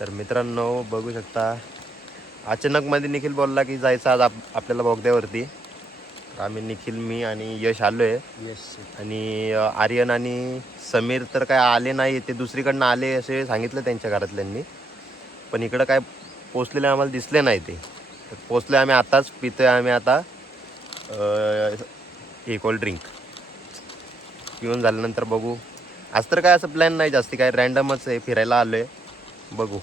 तर मित्रांनो बघू शकता, अचानक मध्ये निखिल बोलला की जायचं आज आपल्याला बोगद्यावरती. आम्ही निखिल, मी आणि यश आलो आहे. आणि आर्यन आणि समीर तर काय आले नाही, ते दुसरीकडनं आले असे सांगितलं त्यांच्या घरातल्यांनी. पण इकडं काय पोचलेले आम्हाला दिसले नाही ते. तर पोचले आम्ही आताच, पितोय आम्ही आता हे कोल्ड ड्रिंक. पिऊन झाल्यानंतर बघू. आज तर काय असं प्लॅन नाही जास्ती, काय रँडमच आहे, फिरायला आलो आहे, बघू.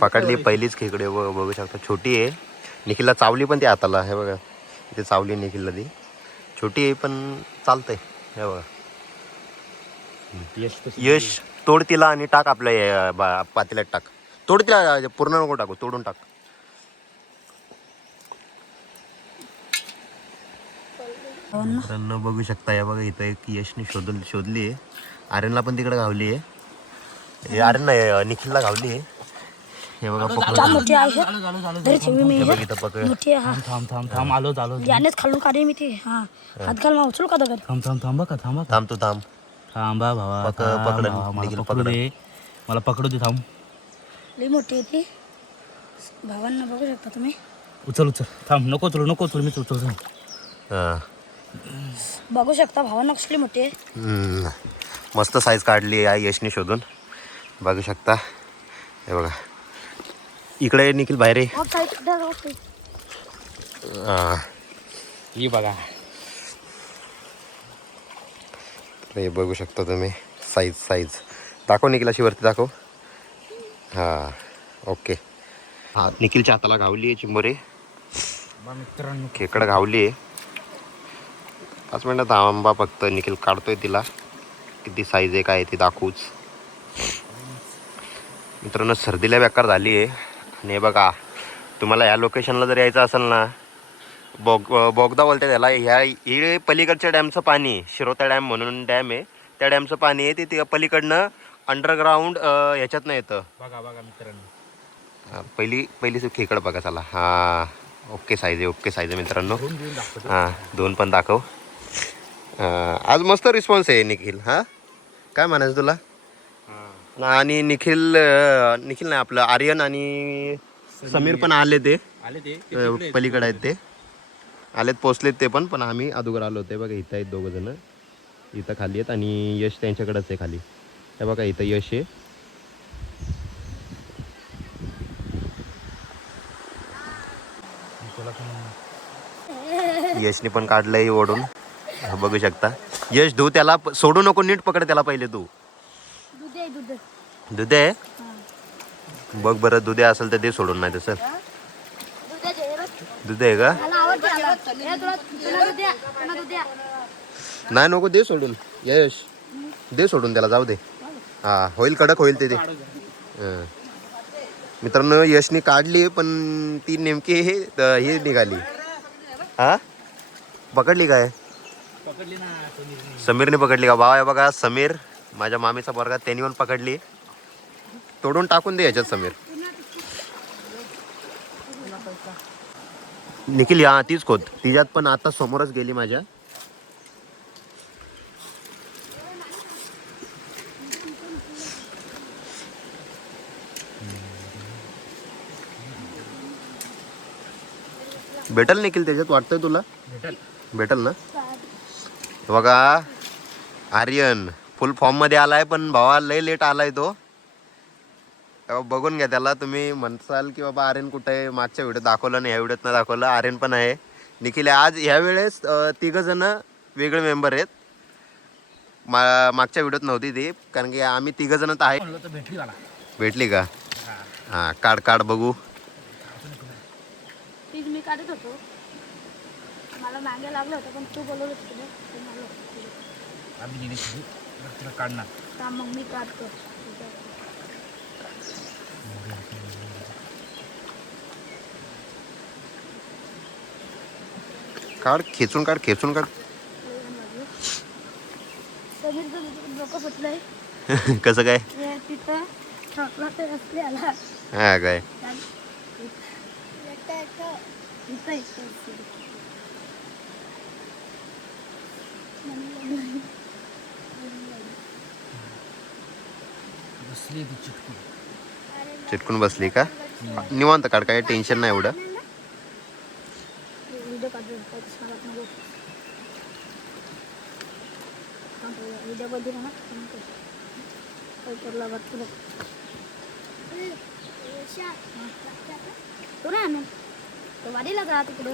पकडली पहिलीच खेकडे बघू शकता, छोटी आहे. निखिलला चावली पण ती हाताला, हे बघा इथे चावली निखिलला. ती छोटी आहे पण चालतंय. हे बघा यश, तोड तिला आणि टाक आपल्या पातेल्यात टाक. तोड तिला, पूर्ण नको टाकू, तोडून टाक. बघू शकता, या बघा इथं एक यशने शोधली आहे. आर्यनला पण तिकडे घावली आहे. आर्यन नाही, निखिलला घावली आहे. हे बघा यानेच खालून काढे मी ते. हा हात घाल, मग उचलू का दगड? थांब तू थांब. थांबा भावा, पकड मला पकडू दे, मला पकडू दे, थांब. लई मोठी आहे ती भावांना, बघू शकता तुम्ही. उचल उचल, थांब, नको उचलू, मी उचलतो. बघू शकता भावांना कसली मोठी आहे. मस्त साईज काढली आहे यशने शोधून, बघू शकता. हे बघा इकडे निखिल बाहेर आहे. ही बघा, हे बघू शकता तुम्ही, साईज दाखव निखिल, अशी वरती दाखव. हां ओके. हा निखिलच्या हाताला घावली आहे चिंबोरे, मित्रांनो. खेकडं घावली आहे. 5 मिनटं थांबा फक्त, निखिल काढतोय तिला. किती साईज आहे काय ती दाखवूच. मित्रांनो सर्दीला बेकार झाली आहे. आणि हे बघा, तुम्हाला या लोकेशनला जर यायचं असेल ना, बोगदा बोलते त्याला. हे पलीकडच्या डॅमचं पाणी, शिरोता डॅम म्हणून डॅम आहे, त्या डॅमचं पाणी आहे. ते पलीकडनं अंडरग्राऊंड ह्याच्यात नाही येतं. बघा मित्रांनो, पहिली खेकड बघा चला. हां ओके साईज आहे मित्रांनो. हां 2 पण दाखव. आज मस्त रिस्पॉन्स आहे निखिल. हां काय म्हणायचं तुला? आणि निखिल नाही, आपलं आर्यन आणि समीर पण आले, ते पलीकडे आहेत, ते आलेत, पोचलेत ते पण आम्ही अगोदर आलो होते. बघा इथं आहेत 2 जण, इथं खाली आहेत. आणि यश त्यांच्याकडेच आहे खाली. हे बघा इथं यश आहे. यशने पण काढलंय ओढून, बघू शकता. यश धू त्याला, सोडू नको, नीट पकड त्याला पहिले तू. दूध आहे बघ बरं, दूध असेल तर ते सोडून, नाही तसं. दूध आहे का? नाही नको, दे सोडून. यश दे सोडून त्याला, जाऊ दे. हा होईल, कडक होईल ते. मित्रांनो यशनी काढली पण ती नेमकी हे निघाली. हा पकडली काय? समीरने पकडली का? भावा बघा, समीर माझ्या मामीचा पोरगा, त्यांनी पण पकडली. तोडून टाकून दे ह्याच्यात समीर. निखिल हा तीच खोत, तिच्यात पण आता समोरच गेली माझ्या. भेटल निखिल त्याच्यात, वाटतंय तुला? भेटल ना. बघा आर्यन फुल फॉर्म मध्ये आलाय, पण भावा लय लेट आलाय तो. बघून घ्या त्याला. तुम्ही म्हणसाल की बाबा आर्यन कुठे आहे, मागच्या व्हिडिओ दाखवलं नाही, ह्या व्हिडिओत नाही दाखवलं. आर्यन पण आहे, निखिल आहे. आज ह्या वेळेस 3 जण वेगळे मेंबर आहेत. मागच्या व्हिडिओत नव्हती ती, कारण की आम्ही 3 जण तर आहे. भेटली का? हां काढ बघू. मी काढत होतो, मला मागे लागलं होतं, पण तू बोलवलं काढणार, मग मी काढतो. काढ, खेचून काढ. कसं काय? हा काय? बसली ती चिटकून. चिटकून बसली का? निवांत काढ, काय टेन्शन नाही एवढं. व्हिडिओ काढून व्हिडिओ बघितला ना तो नाही आणेल तो वाडीला जा तिकडे.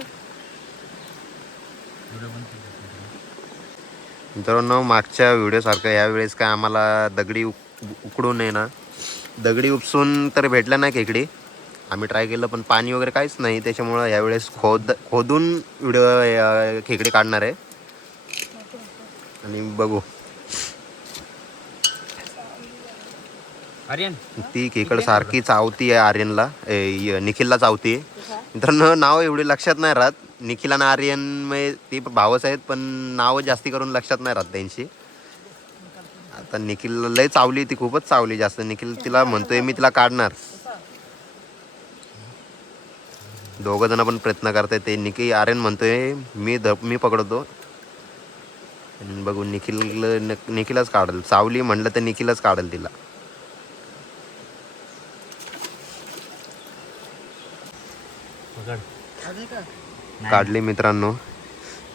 मित्रांनो मागच्या व्हिडिओसारखं यावेळेस काय आम्हाला दगडी उकडून आहे ना, दगडी उपसून तर भेटल्या नाही खेकडी. आम्ही ट्राय केलं पण पाणी वगैरे काहीच नाही, त्याच्यामुळं यावेळेस खोदून व्हिडिओ खेकडी काढणार आहे आणि बघू. आर्यन ती खेकड सारखी चावती आहे आर्यनला, निखिलला चावती. मित्रांनो नाव एवढी लक्षात नाही राहत. निखिल आणि आर्यन म्हणजे ते भावच आहेत, पण नावं जास्ती करून लक्षात नाही राहत त्यांची. आता निखिल लय चावली, ती खूपच चावली जास्त. निखिल तिला म्हणतोय मी तिला काढणार. दोघं जण पण प्रयत्न करताय. ते आर्यन म्हणतोय मी पकडतो. बघू निखिलच काढेल. चावली म्हणलं तर निखिलच काढेल तिला. काढली मित्रांनो,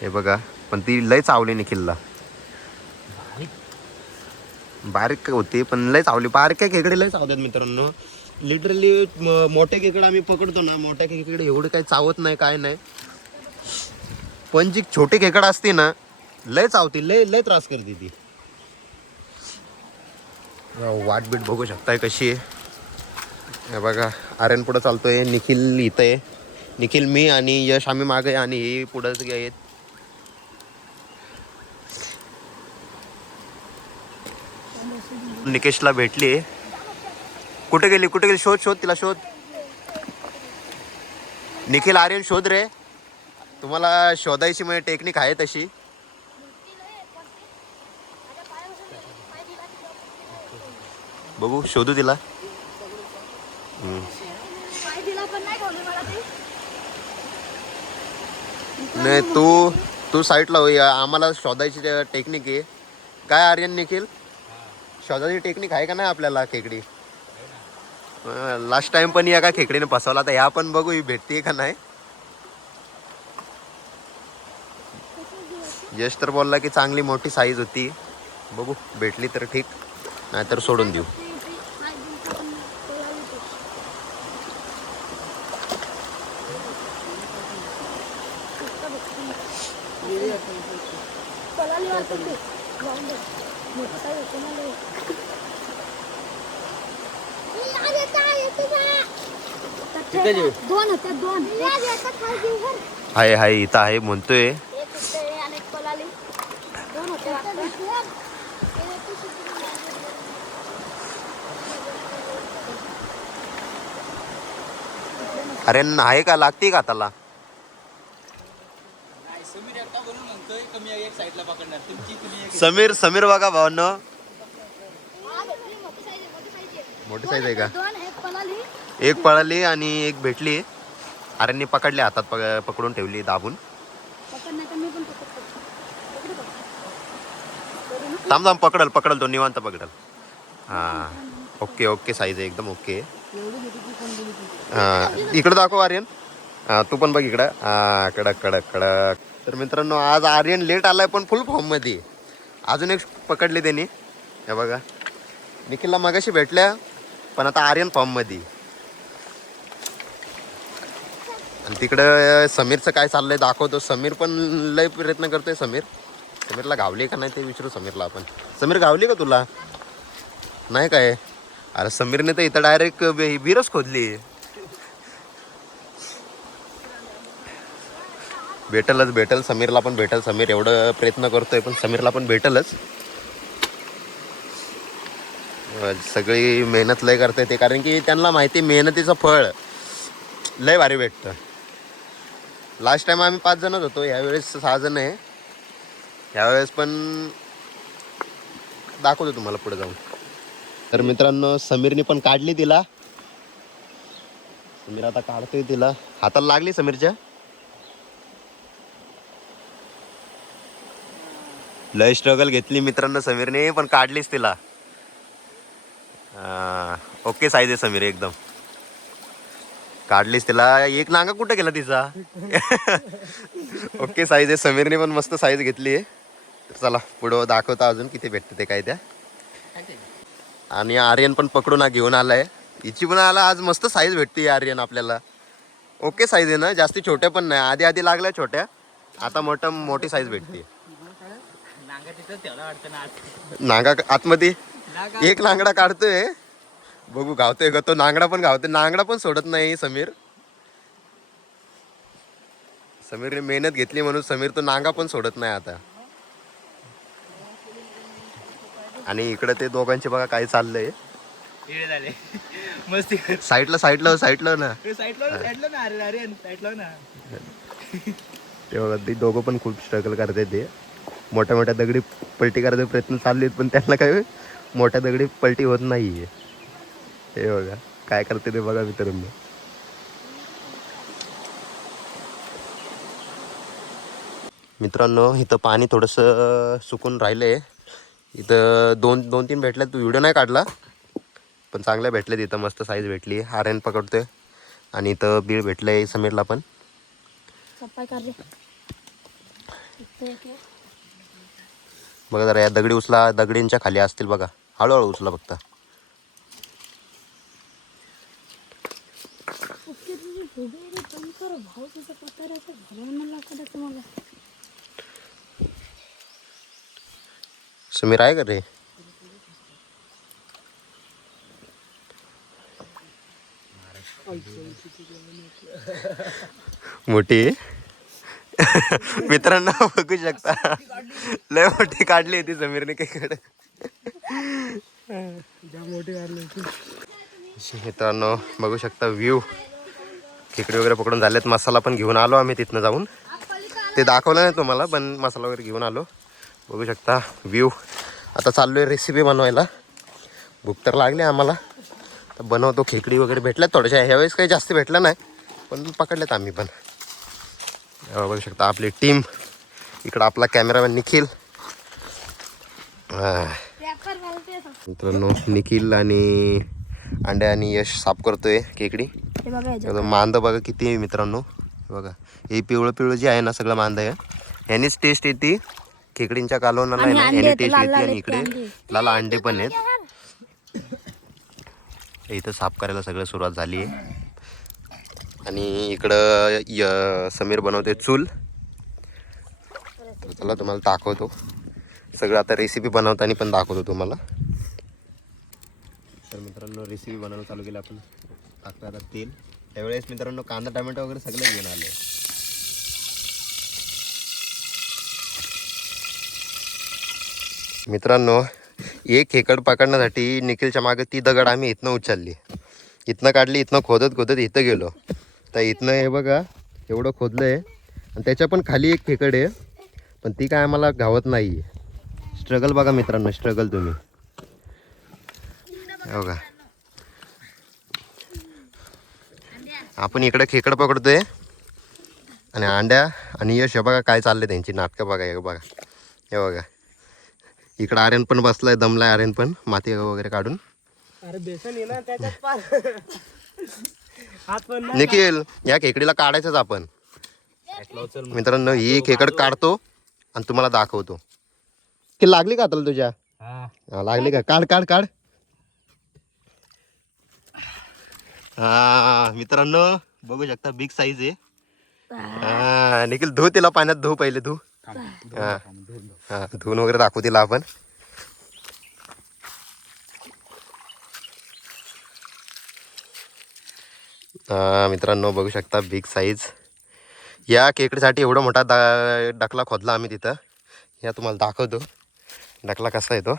हे बघा. पण ती लय चावली निखिलला. बारीक होती पण लय चावली. बारक्या खेकडे लय चावतात मित्रांनो. लिटरली मोठे खेकडे आम्ही पकडतो ना, मोठ्या खेकडे एवढे काही चावत नाही, काय नाही. पण जी छोटी खेकड असते ना, लय चावती, लय लय त्रास करते ती. वाटबीट बघू शकताय कशी आहे. हे बघा आर्यन पुढं चालतोय, निखिल इथं आहे. निखिल, मी आणि यश आम्ही मागे आणि हे पुढंच आहेत. निकेशला भेटली. कुठे गेली शोध तिला शोध. निखिल आर्यन शोध रे, तुम्हाला शोधायची म्हणजे टेक्निक आहे तशी. बघू शोधू तिला. नाही तू साईडला होईया, आम्हाला शोधायची टेक्निक आहे. काय आर्यन निखिल, शोधायची टेक्निक आहे का नाही आपल्याला खेकडी? लास्ट टाइम पण या का खेकडीने फसवला, तर ह्या पण बघू ही भेटते का नाही. यश तर बोलला की चांगली मोठी साईज होती. बघू भेटली तर ठीक, नाहीतर सोडून देऊ. दोन होते दोन. हाय इथं आहे म्हणतोय. अरे आहे का, लागते का त्याला? समीर बघा भावांनो, मोठी साईज आहे का? एक पळाली आणि एक भेटली. अरे पकडली, हातात पकडून ठेवली दाबून. थांब पकडल तो निवांत पकडल. हा ओके साईज आहे एकदम ओके. इकडं दाखव आर्यन. तू पण बघ इकडं. कडक. तर मित्रांनो आज आर्यन लेट आलाय पण फुल फॉर्म मध्ये. अजून एक पकडली त्यांनी, हे बघा. निखिलला मगाशी भेटल्या पण आता आर्यन फॉर्म मध्ये. आणि तिकडं समीरचं काय चाललंय दाखवतो. समीर पण लय प्रयत्न करतोय. समीरला गावली का नाही ते विचारू समीरला आपण. समीर गावली का तुला? नाही काय? अरे समीरने तर इथं डायरेक्ट विहीरच खोदली. भेटल समीरला पण भेटल. समीर एवढं प्रयत्न करतोय पण समीरला पण भेटलच. सगळी मेहनत लय करते ते, कारण की त्यांना माहिती मेहनतीचं फळ लय भारी भेटतं. लास्ट टाइम आम्ही 5 जणच होतो, यावेळेस 6 जण आहे. यावेळेस पण दाखवतो तुम्हाला पुढे जाऊन. तर मित्रांनो समीरने पण काढली तिला. समीर आता काढतोय तिला. हाताला लागली समीरच्या. लय स्ट्रगल घेतली मित्रांनो समीरने, पण काढलीच तिला. ओके साईज आहे समीर एकदम. काढलीस तिला एक नांगा कुठे गेला तिचा. ओके साईज आहे. समीरने पण मस्त साईज घेतली आहे. तर चला पुढं दाखवता अजून किती भेटते ते काय त्या. आणि आर्यन पण पकडून घेऊन आलाय. हिची पण आला आज मस्त साईज भेटते आर्यन आपल्याला. ओके साईज आहे ना, जास्ती छोट्या पण नाही. आधी आधी लागल्या छोट्या, आता मोठी साईज भेटते. नांगा आतमध्ये एक नांगडा काढतोय, बघू गावतोय का तो. नांगडा पण गावतोय. नांगडा पण सोडत नाही समीर. समीरने मेहनत घेतली म्हणून समीर तो नांगा पण सोडत नाही आता. आणि इकडे ते दोघांचे बघा काय चाललंय. साईडला साईडला साईडला ना, ते बघा ते दोघं पण खूप स्ट्रगल करते. ते मोठ्या मोठ्या दगडी पलटी करायचा प्रयत्न चालले पण त्यांना काय मोठ्या दगडी पलटी होत नाहीये. हे बघा काय करते ते बघा मित्रांनो. मित्रांनो इथं पाणी थोडंसं सुकून राहिलंय. इथं दोन तीन भेटल्या. तू व्हिडिओ नाही काढला पण चांगल्या भेटल्या. तिथं मस्त साईज भेटली. आर्यन पकडतोय आणि इथं बीळ भेटलंय समीरला पण. बघा जरा या दगडी उचला, दगडींच्या खाली असतील बघा. हळूहळू उचला फक्त. समीर आहे का रे. मोठी मित्रांनो बघू शकता लय मोठी काढली होती समीरने खेकडे. मित्रांनो बघू शकता व्ह्यू. खेकडे वगैरे पकडून झालेत. मसाला पण घेऊन आलो आम्ही तिथनं जाऊन. ते दाखवलं नाही तुम्हाला पण मसाला वगैरे घेऊन आलो. बघू शकता व्ह्यू. आता चाललोय रेसिपी बनवायला. भूक तर लागली आम्हाला. तर बनवतो. खेकडी वगैरे भेटल्यात थोड्याशा. ह्यावेळेस काही जास्त भेटलं नाही पण पकडल्यात आम्ही पण. बघू शकता आपली टीम. इकडं आपला कॅमेरामॅन निखिल. मित्रांनो निखिल आणि अंड्या आणि यश साफ करतोय खेकडी. मांद बघा किती आहे मित्रांनो. बघा हे पिवळं पिवळं जे आहे ना सगळं मांद आहे. ह्यानीच टेस्ट येते खेकडींच्या कालवणाला आहे ना. ह्यानी टेस्ट येते. आणि इकडे लाल अंडे पण आहेत. इथं साफ करायला सगळं सुरुवात झाली आहे. आणि इकडं समीर बनवते चूल. चला तुम्हाला दाखवतो सगळं. आता रेसिपी बनवताना पण दाखवतो तुम्हाला. तर मित्रांनो रेसिपी बनवायला चालू केली आपण. टाकतो आता तेल. त्यावेळेस मित्रांनो कांदा टमॅटो वगैरे सगळं घेऊन आले. मित्रांनो एक खेकड पकडण्यासाठी निखिलच्या मागे ती दगड आम्ही इथनं उचलली. इथनं काढली. इथनं खोदत इथं गेलो. तर इथनं हे बघा एवढं खोदलं आहे. आणि त्याच्या पण खाली एक खेकड आहे पण ती काय आम्हाला गावत नाही आहे. स्ट्रगल बघा मित्रांनो. स्ट्रगल तुम्ही बघा. आपण इकडे खेकड पकडतोय आणि अंड्या आणि यश हे बघा काय चाललंय त्यांची नाटकं बघा. हे बघा हे बघा. इकडं आर्यन पण बसलाय. दमलाय आर्यन पण माती वगैरे काढून. निखिल या खेकडीला काढायचंच आपण. मित्रांनो ही खेकड काढतो आणि तुम्हाला दाखवतो की लागली का आता तुझ्या. लागली का. काढ काढ काढ. हा मित्रांनो बघू शकता बिग साईज आहे. निखिल धु तिला पाण्यात. धु पहिले धु. हा धुवून वगैरे दाखवू तिला आपण. मित्रांनो बघू शकता बिग साईज. या खेकडीसाठी एवढा मोठा डकला खोदला आम्ही तिथं. या तुम्हाला दाखवतो डकला कसा आहे तो.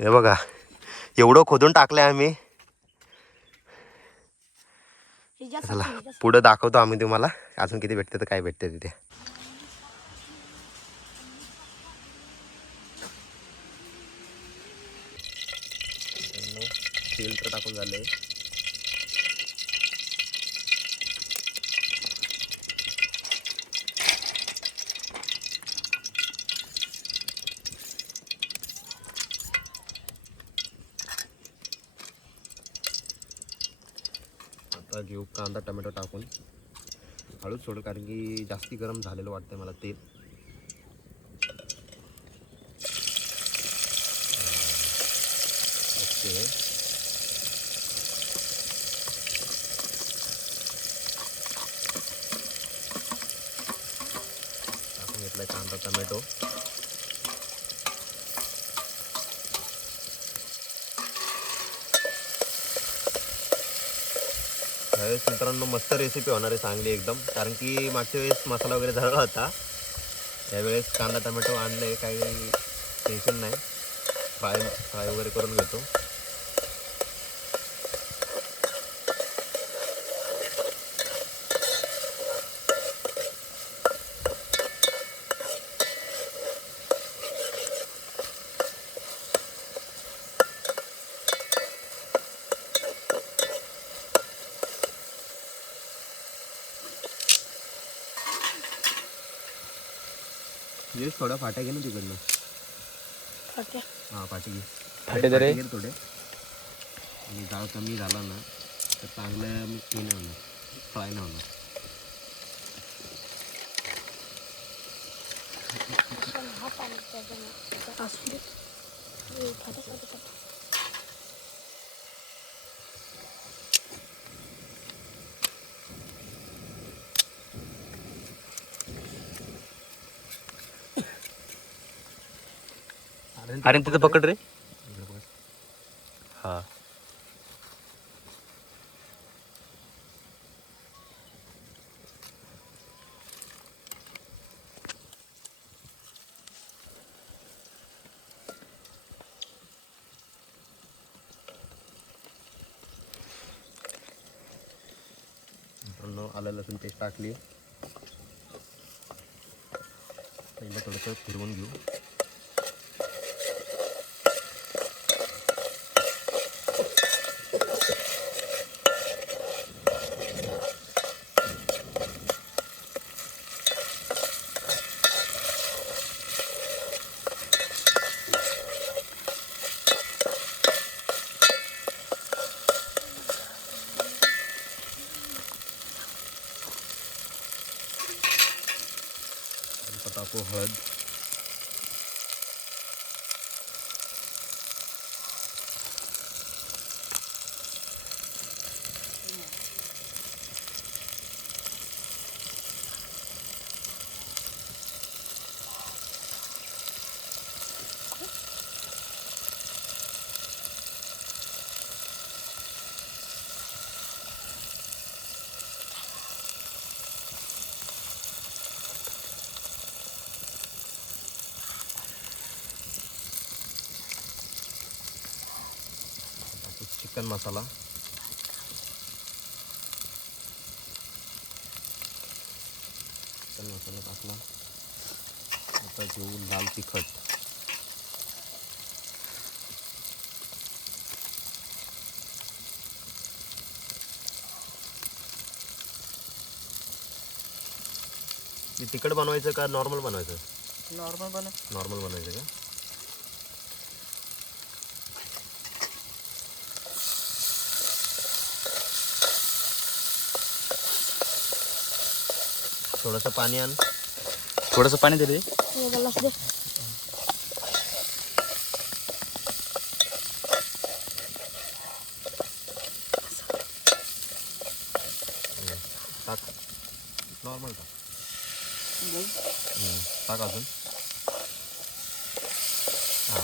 हे बघा एवढं खोदून टाकलं आम्ही. चला पुढं दाखवतो आम्ही तुम्हाला अजून किती भेटते तर काय भेटते तिथे. तेल तर टाकून झालंय. आता घेऊ कांदा टमॅटो टाकून हळूच सोडू, कारण की जास्ती गरम झालेलं वाटतं मला तेल. ओके, टाकून घेतलाय कांदा टमॅटो. ह्यावेळेस मित्रांनो मस्त रेसिपी होणार आहे, चांगली एकदम, कारण की मागच्या वेळेस मसाला वगैरे झाला होता. यावेळेस कांदा टमॅटो आणले, काही टेन्शन नाही. फ्राय वगैरे करून घेतो. ये थोडा फाटा घे ना तिकडनं. ओके. हां पाटी घे. फाटे दे रे. घे थोडे. आणि जाळ कमी झाला ना तर चांगलं मग ते नाही होणार, फ्राय नाही होणार. पण हा पाणी त्याच्यानं असू दे. फाटा फाटा फाटा. अरे तिथं पकड रे. हा मित्रांनो आलं लसूण पेस्ट टाकली. पहिलं थोडंसं फिरवून घेऊ. टाकू हळद. चिकन मसाला. चिकन मसाला टाकला. आता घेऊ लाल तिखट. तिखट बनवायचं का नॉर्मल बनवायचं? नॉर्मल बनवायचं का? थोडंसं पाणी आण. थोडंसं पाणी दे रे. हे गलास दे. टाक, नॉर्मल टाक. टाक अजून. हां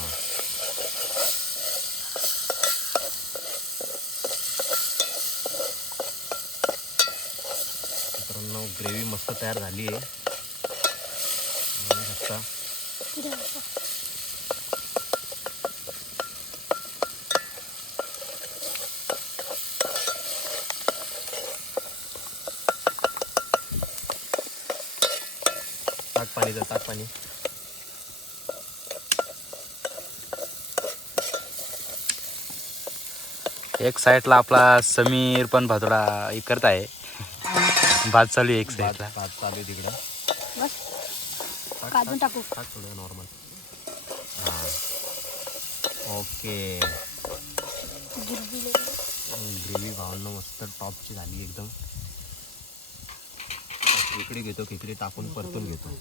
मित्रांनो ग्रेव्ही मस्त तयार झाली आहे. बघू शकता. पुढे असं. टाक पाणी, तर टाक पाणी. एक साईडला आपला समीर पण भातोडा हे करत आहे. भात चालू आहे एक साईडला. भात चालू आहे तिकडं. बस टाक, काजू टाक, टाकू. टाक थोडं नॉर्मल. हां ओके. गिरवी ग्रेव्ही भावांना मस्त टॉपची झाली एकदम. खेकडे घेतो, खेकडे टाकून परतून घेतो.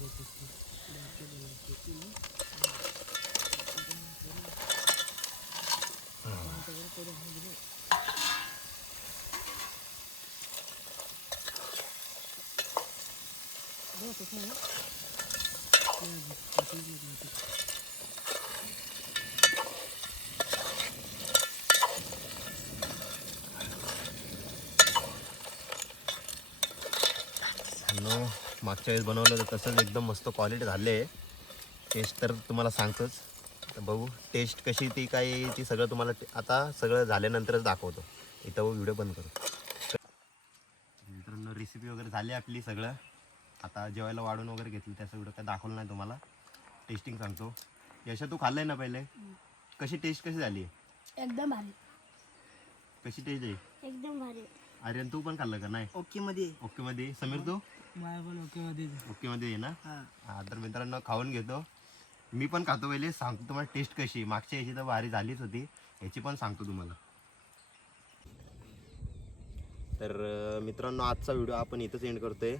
मागच्या वेळेस बनवलं होतं तसंच एकदम मस्त क्वालिटी झाले. टेस्ट तर तुम्हाला सांगतोच. तर बघू टेस्ट कशी ती काय ती सगळं तुम्हाला आता सगळं झाल्यानंतरच दाखवतो. इथं व्हिडिओ बंद करू. मित्रांनो रेसिपी वगैरे झाली आपली सगळं. आता जेवायला वाढून वगैरे घेतली, त्याचं व्हिडिओ काय दाखवलं नाही तुम्हाला. टेस्टिंग सांगतो. यशा तू खाल्लंय ना पहिले, कशी टेस्ट कशी झाली? एकदम भारी. कशी टेस्ट आहे? एकदम भारी. आर्यन तू पण खाल्लं का? नाही. ओके मध्ये. ओके मध्ये. समीर तू माझ्या पण ओके मध्ये. ओके मध्ये आहे ना? हा तर मित्रांनो खाऊन घेतो. मी पण खातो, पहिले सांगतो तुम्हाला टेस्ट कशी. मागच्या याची तर भारी झालीच होती, याची पण सांगतो तुम्हाला. तर मित्रांनो आजचा व्हिडिओ आपण इथंच एंड करतोय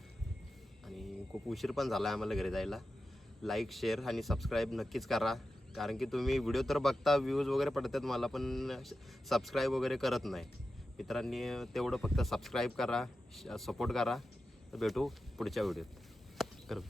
आणि खूप उशीर पण झाला आहे आम्हाला घरी जायला. लाईक शेअर आणि सबस्क्राईब नक्कीच करा, कारण की तुम्ही व्हिडिओ तर बघता, व्ह्यूज वगैरे पडतात मला, पण सबस्क्राईब वगैरे करत नाही. मित्रांनी तेवढं फक्त सबस्क्राईब करा, सपोर्ट करा. तर भेटू पुढच्या व्हिडिओत. करू.